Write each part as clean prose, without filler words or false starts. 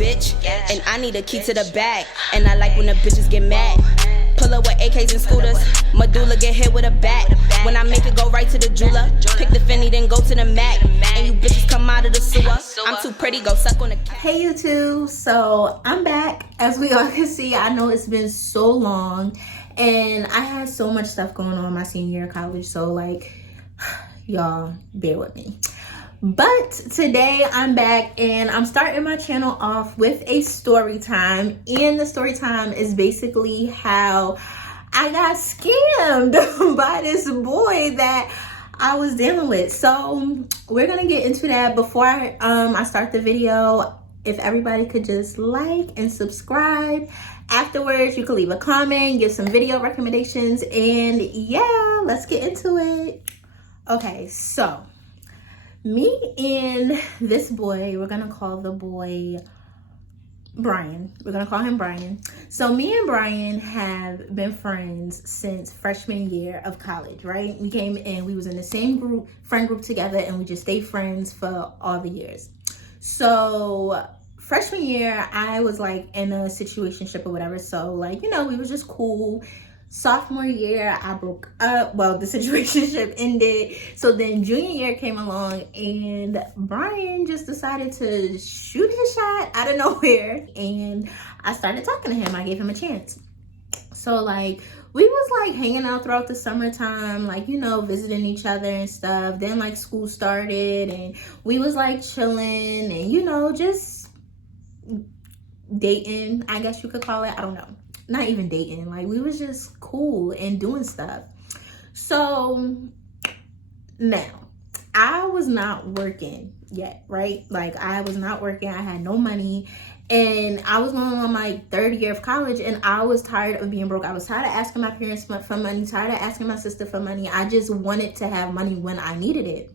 bitch, and I need a key to the bag. And I like when the bitches get mad. Pull up with AKs and scooters, medulla get hit with a bat. When I make it go right to the jeweler, pick the Fendi, then go to the Mac. And you bitches come out of the sewer. I'm too pretty, go suck on the cat. Hey YouTube, so I'm back. As we all can see, I know it's been so long, and I had so much stuff going on my senior year of college, so like, y'all bear with me. But today I'm back and I'm starting my channel off with a story time, and the story time is basically how I got scammed by this boy that I was dealing with. So we're gonna get into that. Before I start the video, if everybody could just like and subscribe. Afterwards, you can leave a comment, give some video recommendations, and yeah, let's get into it. Okay, so me and this boy, we're gonna call the boy Brian. We're gonna call him Brian. So me and Brian have been friends since freshman year of college, right? We came in, we was in the same friend group together, and we just stayed friends for all the years. So freshman year, I was like in a situationship or whatever. So like, you know, we was just cool. Sophomore year, I broke up. Well, the situationship ended. So then junior year came along, and Brian just decided to shoot his shot out of nowhere. And I started talking to him. I gave him a chance. So like, we was like hanging out throughout the summertime, like, you know, visiting each other and stuff. Then like school started, and we was like chilling and, you know, just dating, I guess you could call it. I don't know. Not even dating, like we was just cool and doing stuff. So now I was not working yet, right? Like I was not working, I had no money, and I was going on my third year of college, and I was tired of being broke. I was tired of asking my parents for money, tired of asking my sister for money. I just wanted to have money when I needed it.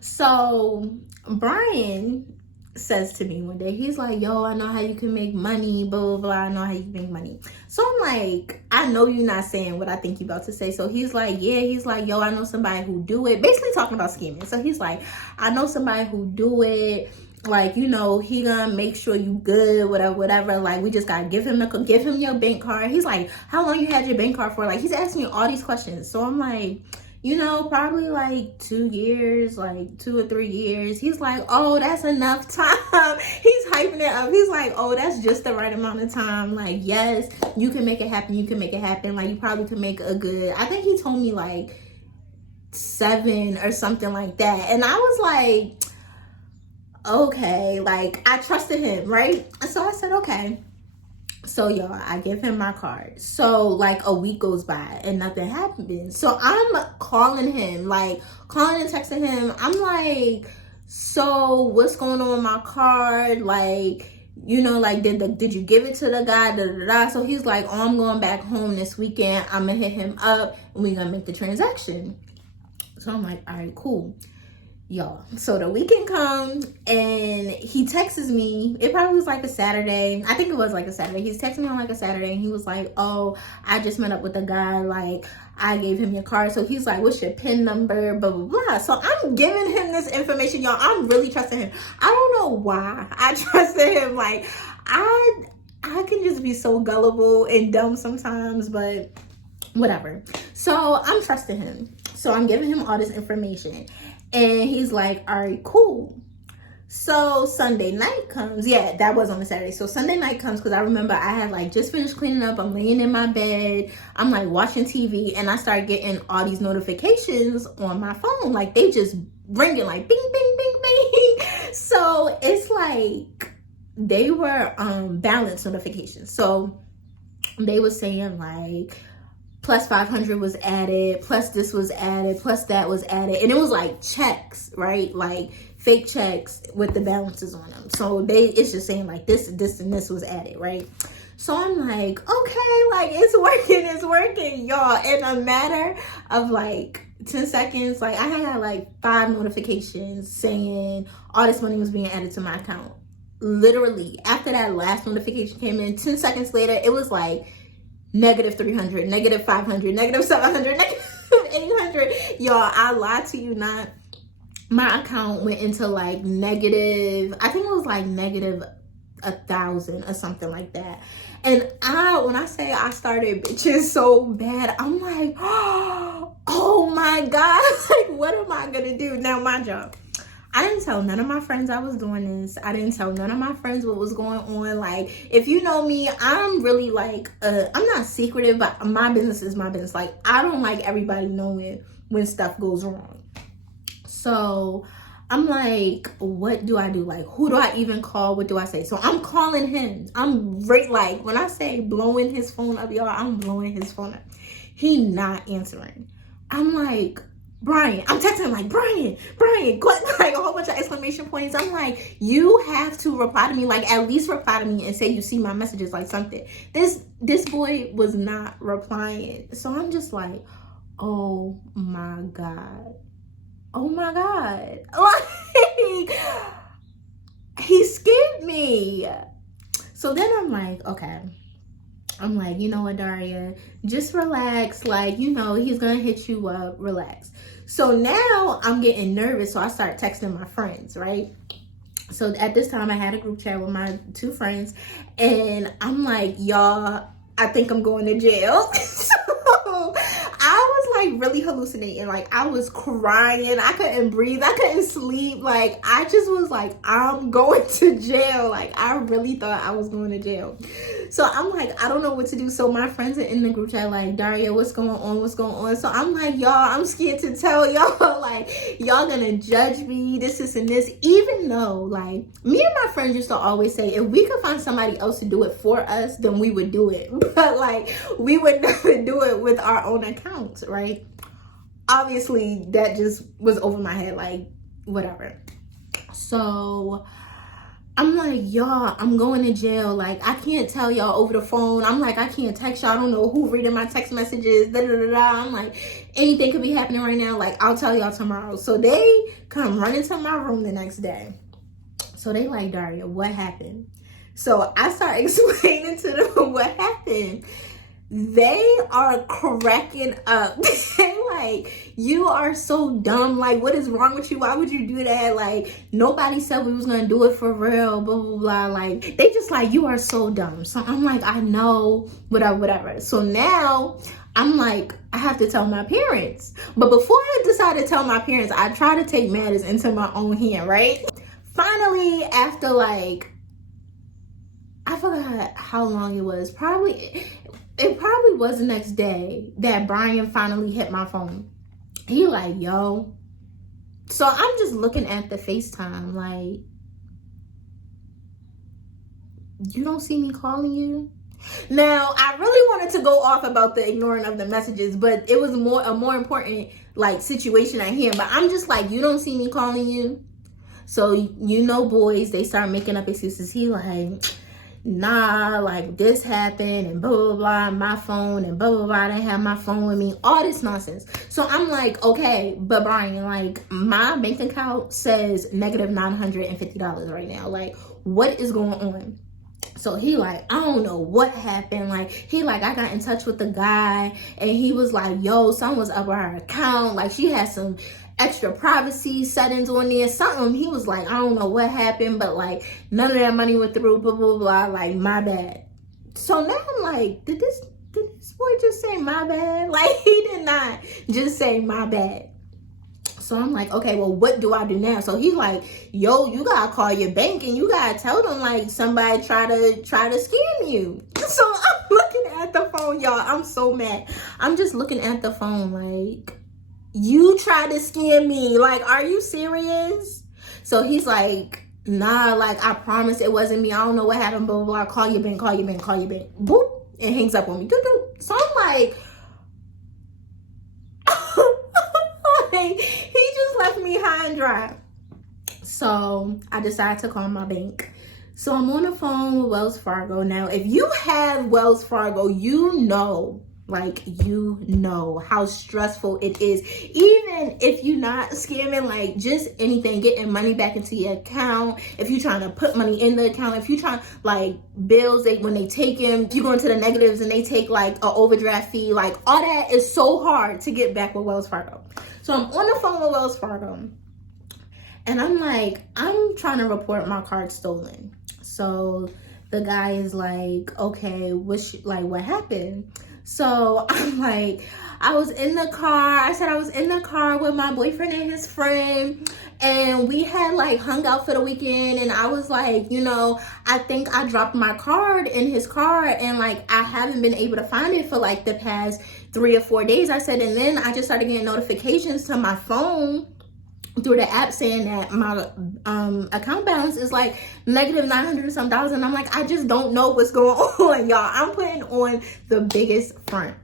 So Brian says to me one day, he's like, yo, I know how you can make money, blah, blah, blah. I know how you can make money. So I'm like, I know you're not saying what I think you're about to say. So he's like, yeah, he's like, yo, I know somebody who do it. Basically talking about scheming. So he's like, I know somebody who do it. Like, you know, he gonna make sure you good, whatever, whatever. Like, we just gotta give him your bank card. He's like, how long you had your bank card for? Like, he's asking me all these questions. So I'm like, you know, probably like 2 years, like 2 or 3 years. He's like, oh, that's enough time. He's hyping it up. He's like, oh, that's just the right amount of time. Like, yes, you can make it happen. You can make it happen. Like, you probably could make a good, I think he told me like 7 or something like that. And I was like, okay, like I trusted him, right? So I said, okay. So y'all, I give him my card. So like a week goes by and nothing happens. So I'm calling him, like calling and texting him. I'm like, so what's going on with my card? Like, you know, like did you give it to the guy? Da, da, da. So he's like, oh, I'm going back home this weekend. I'm gonna hit him up and we're gonna make the transaction. So I'm like, all right, cool. Y'all, so the weekend comes and he texts me. It probably was like a Saturday. I think it was like a Saturday. He's texting me on like a Saturday, and he was like, oh, I just met up with a guy, like I gave him your card. So he's like, what's your PIN number, blah blah blah. So I'm giving him this information, y'all. I'm really trusting him. I don't know why I trusted him. Like I can just be so gullible and dumb sometimes, but whatever. So I'm trusting him. So I'm giving him all this information. And he's like, all right, cool. So Sunday night comes. Yeah, that was on a Saturday. So Sunday night comes, because I remember I had like just finished cleaning up. I'm laying in my bed. I'm like watching TV, and I start getting all these notifications on my phone. Like they just ringing like bing, bing, bing, bing. So it's like they were balance notifications. So they were saying like, plus 500 was added, plus this was added, plus that was added. And it was like checks, right? Like fake checks with the balances on them. So it's just saying like this, and this was added, right? So I'm like, okay, like it's working, y'all. In a matter of like 10 seconds, like I had like 5 notifications saying all this money was being added to my account. Literally, after that last notification came in, 10 seconds later, it was like, negative 300, negative 500, negative 700, negative 800. Y'all, I lied to you not. My account went into like negative, I think it was like negative 1,000 or something like that. And when I say I started bitching so bad, I'm like, oh my God, like, what am I gonna do? Now, mind y'all, I didn't tell none of my friends I was doing this. I didn't tell none of my friends what was going on. Like, if you know me, I'm really like, I'm not secretive, but my business is my business. Like, I don't like everybody knowing when stuff goes wrong. So I'm like, what do I do? Like, who do I even call? What do I say? So I'm calling him. I'm right, like, when I say blowing his phone up, y'all, I'm blowing his phone up. He not answering. I'm like, Brian, I'm texting him like, Brian, like a whole bunch of exclamation points. I'm like, you have to reply to me, like at least reply to me and say you see my messages, like something. This boy was not replying. So I'm just like, oh my God. Like, he scared me. So then I'm like, okay. I'm like, you know what, Daria, just relax. Like, you know, he's gonna hit you up, relax. So now I'm getting nervous, so I start texting my friends, right? So at this time I had a group chat with my 2 friends, and I'm like, y'all, I think I'm going to jail. So I was like really hallucinating. Like, I was crying, I couldn't breathe, I couldn't sleep. Like, I just was like, I'm going to jail. Like, I really thought I was going to jail. So I'm like, I don't know what to do. So my friends are in the group chat like, Daria, what's going on? So I'm like, y'all, I'm scared to tell y'all. Like, y'all gonna judge me, this and this. Even though, like, me and my friends used to always say, if we could find somebody else to do it for us, then we would do it. But like, we would never do it with our own accounts, right? Obviously, that just was over my head, like, whatever. So I'm like, y'all, I'm going to jail. Like, I can't tell y'all over the phone. I'm like, I can't text y'all. I don't know who reading my text messages. I'm like, anything could be happening right now. Like, I'll tell y'all tomorrow. So they come running to my room the next day. So they like, Daria, what happened? So I start explaining to them what happened. They are cracking up. They like, you are so dumb. Like, what is wrong with you? Why would you do that? Like, nobody said we was gonna do it for real, blah, blah, blah. Like, they just like, you are so dumb. So I'm like, I know, whatever. So now I'm like, I have to tell my parents. But before I decided to tell my parents, I try to take matters into my own hand, right? Finally, after like, I forgot how long it was. It probably was the next day that Brian finally hit my phone. He like, yo. So I'm just looking at the FaceTime like, you don't see me calling you? Now, I really wanted to go off about the ignoring of the messages, but it was a more important like situation at hand. But I'm just like, you don't see me calling you? So, you know, boys, they start making up excuses. He like, nah, like this happened and blah, blah, blah, my phone and blah, blah, blah, I didn't have my phone with me, all this nonsense. So I'm like, okay, but Brian, like my bank account says negative $950 right now. Like, what is going on? So he like, I don't know what happened. Like, he like, I got in touch with the guy and he was like, yo, something was up with her account. Like, she had some extra privacy settings on there, something. He was like, I don't know what happened, but like none of that money went through, blah, blah, blah, like my bad. So now I'm like, did this boy just say my bad? Like, he did not just say my bad. So I'm like, okay, well, what do I do now? So he's like, yo, you gotta call your bank and you gotta tell them like somebody try to scam you. So I'm looking at the phone, y'all. I'm so mad. I'm just looking at the phone like, you tried to scam me. Like, are you serious? So he's like, nah, like, I promise it wasn't me. I don't know what happened, blah, blah, blah. Call your bank. Boop. And hangs up on me. So I'm like, he just left me high and dry. So I decided to call my bank. So I'm on the phone with Wells Fargo. Now, if you have Wells Fargo, you know how stressful it is. Even if you're not scamming, like just anything, getting money back into your account, if you're trying to put money in the account, if you're trying, like bills, when they take them, you go into the negatives and they take like an overdraft fee, like all that is so hard to get back with Wells Fargo. So I'm on the phone with Wells Fargo and I'm like, I'm trying to report my card stolen. So the guy is like, okay, what happened? So I'm like, I was in the car. I said I was in the car with my boyfriend and his friend, and we had like hung out for the weekend. And I was like, you know, I think I dropped my card in his car, and like I haven't been able to find it for like the past 3 or 4 days. I said, and then I just started getting notifications to my phone through the app saying that my account balance is like negative $900 and some dollars, and I'm like, I just don't know what's going on, y'all. I'm putting on the biggest front.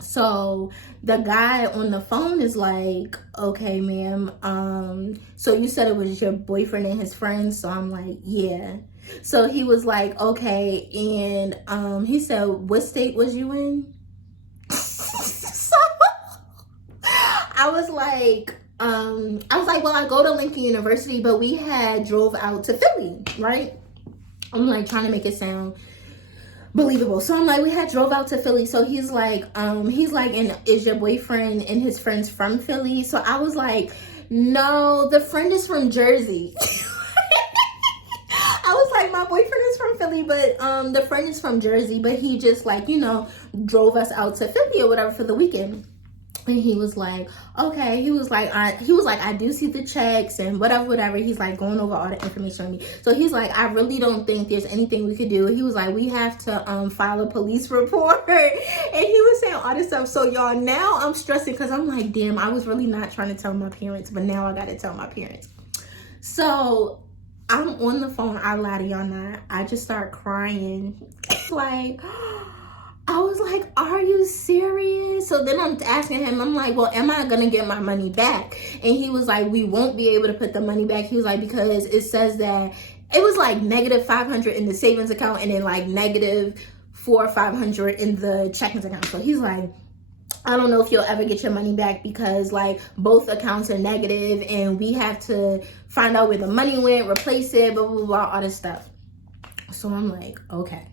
So the guy on the phone is like, okay, ma'am, so you said it was your boyfriend and his friends? So I'm like, yeah. So he was like, okay, and he said, what state was you in? So I was like, well, I go to Lincoln University, but we had drove out to Philly, right? I'm like trying to make it sound believable. So I'm like, we had drove out to Philly. So he's like, and is your boyfriend and his friends from Philly? So I was like, no, the friend is from Jersey. I was like, my boyfriend is from Philly, but the friend is from Jersey, but he just like, you know, drove us out to Philly or whatever for the weekend. And he was like, okay. He was like, I do see the checks and whatever. He's like going over all the information on me. So he's like, I really don't think there's anything we could do. He was like, we have to file a police report. And he was saying all this stuff. So y'all, now I'm stressing because I'm like, damn, I was really not trying to tell my parents, but now I got to tell my parents. So I'm on the phone. I lie to y'all not. I just start crying. Like, I was like, are you serious? So then I'm asking him, I'm like, well, am I going to get my money back? And he was like, we won't be able to put the money back. He was like, because it says that it was like negative 500 in the savings account and then like negative 400 or 500 in the checking account. So he's like, I don't know if you'll ever get your money back because like both accounts are negative and we have to find out where the money went, replace it, blah, blah, blah, all this stuff. So I'm like, okay.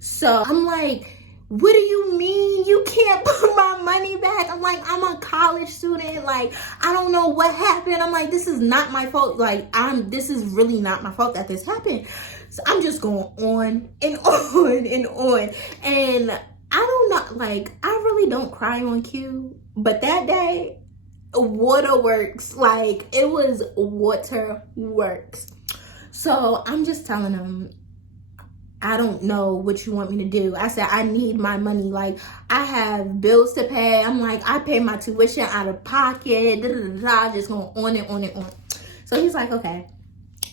So I'm like, what do you mean you can't put my money back? I'm like, I'm a college student. Like, I don't know what happened. I'm like, this is not my fault. Like, this is really not my fault that this happened. So I'm just going on and on and on. And I don't know, like, I really don't cry on cue. But that day, waterworks. Like, it was waterworks. So I'm just telling them, I don't know what you want me to do. I said, I need my money. Like, I have bills to pay. I'm like, I pay my tuition out of pocket. Just going on and on and on. So he's like, okay.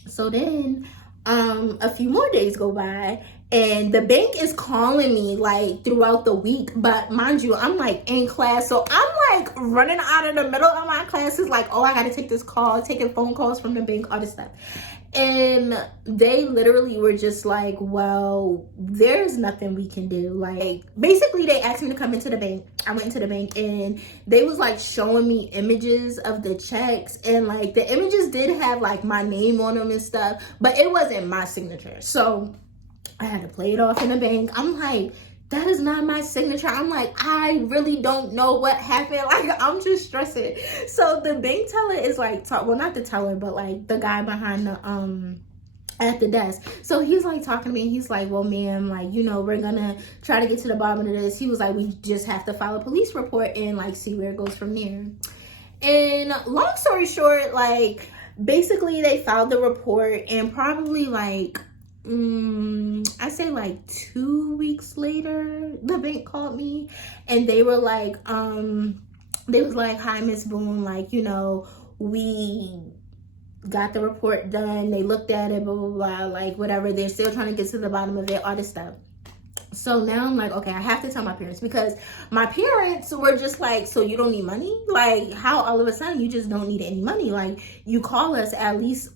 So then a few more days go by and the bank is calling me like throughout the week. But mind you, I'm like in class. So I'm like running out of the middle of my classes. Like, oh, I got to take this call, taking phone calls from the bank, all this stuff. And they literally were just like, well, there's nothing we can do. Like, basically they asked me to come into the bank. I went into the bank and they was like showing me images of the checks, and like the images did have like my name on them and stuff, but it wasn't my signature. So I had to play it off in the bank. I'm like, that is not my signature. I'm like, I really don't know what happened. Like, I'm just stressing. So the bank teller is like, well, not the teller, but like the guy behind the, at the desk. So he's like talking to me and he's like, well, ma'am, like, you know, we're gonna try to get to the bottom of this. He was like, we just have to file a police report and like see where it goes from there. And long story short, like, basically they filed the report and probably like, I say like 2 weeks later, the bank called me and they were like, they was like, hi, Miss Boone, like, you know, we got the report done. They looked at it, blah, blah, blah, like whatever. They're still trying to get to the bottom of it, all this stuff. So now I'm like, okay, I have to tell my parents, because my parents were just like, so you don't need money? Like, how all of a sudden you just don't need any money? Like, you call us at least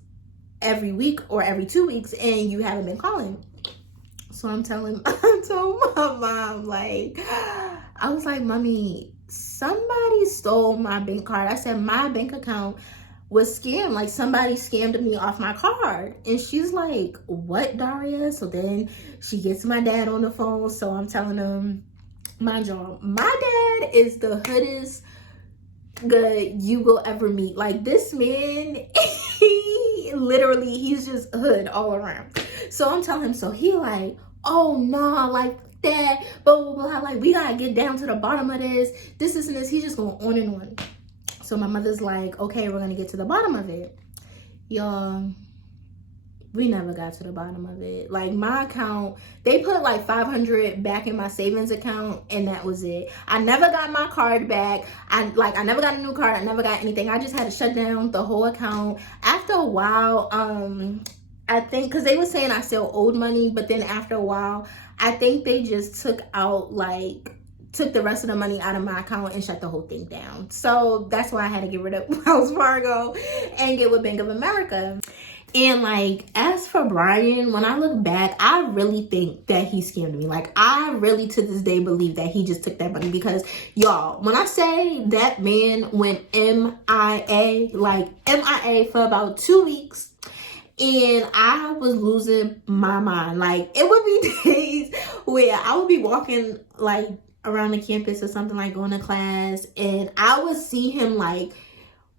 every week or every 2 weeks and you haven't been calling. So I told my mom, like, I was like, Mommy, somebody stole my bank card. I said, my bank account was scammed. Like, somebody scammed me off my card. And she's like, what, Daria? So then she gets my dad on the phone. So I'm telling him, mind y'all, my dad is the hoodest good you will ever meet. Like, this man, he literally, he's just hood all around. So I'm telling him, so he like, oh no, like that, blah, blah, blah. Like, we gotta get down to the bottom of this, and this. He's just going on and on. So my mother's like, okay, we're gonna get to the bottom of it. Y'all, we never got to the bottom of it. Like, my account, they put like $500 back in my savings account, and that was it. I never got my card back. I never got a new card. I never got anything. I just had to shut down the whole account. After a while, I think, because they were saying I still owed money, but then after a while, I think they just took the rest of the money out of my account and shut the whole thing down. So that's why I had to get rid of Wells Fargo and get with Bank of America. And like, as for Brian, when I look back, I really think that he scammed me. Like, I really to this day believe that he just took that money, because y'all, when I say that man went MIA, like MIA for about 2 weeks, and I was losing my mind. Like, it would be days where I would be walking like around the campus or something, like going to class, and I would see him like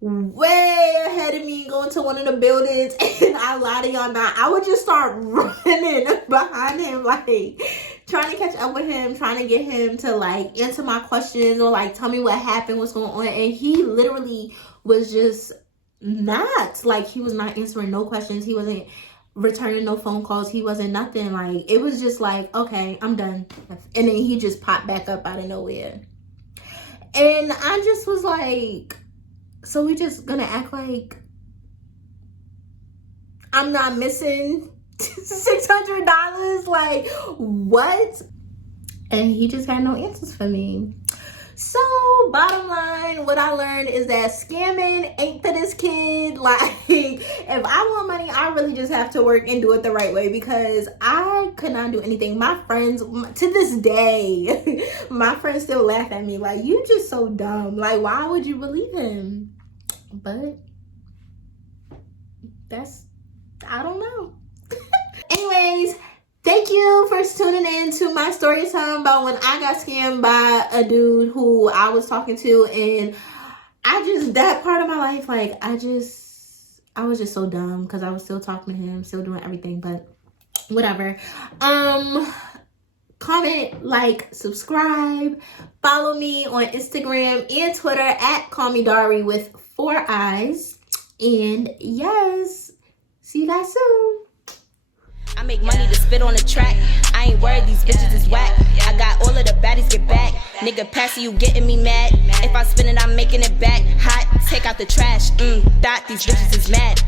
way ahead of me going to one of the buildings, and I lie to y'all not, I would just start running behind him, like trying to catch up with him, trying to get him to like answer my questions or like tell me what happened, what's going on. And he literally was just not, like, he was not answering no questions, he wasn't returning no phone calls, he wasn't nothing. Like, it was just like, okay, I'm done. And then he just popped back up out of nowhere, and I just was like, so we just gonna act like I'm not missing $600? Like, what? And he just had no answers for me. So, bottom line, what I learned is that scamming ain't for this kid. Like, if I want money, I really just have to work and do it the right way, because I could not do anything. My friends, to this day, my friends still laugh at me like, you just so dumb. Like, why would you believe him? But that's, I don't know. Anyways, thank you for tuning in to my story time about when I got scammed by a dude who I was talking to. And that part of my life, like, I was just so dumb, because I was still talking to him, still doing everything, but whatever. Comment, like, subscribe, follow me on Instagram and Twitter at CallMeDari with 4 eyes. And yes, see you guys soon. I make money to spit on the track. I ain't worried, these bitches is whack. I got all of the baddies get back. Nigga, passing you getting me mad. If I spin it, I'm making it back. Hot, take out the trash. Thought these bitches is mad.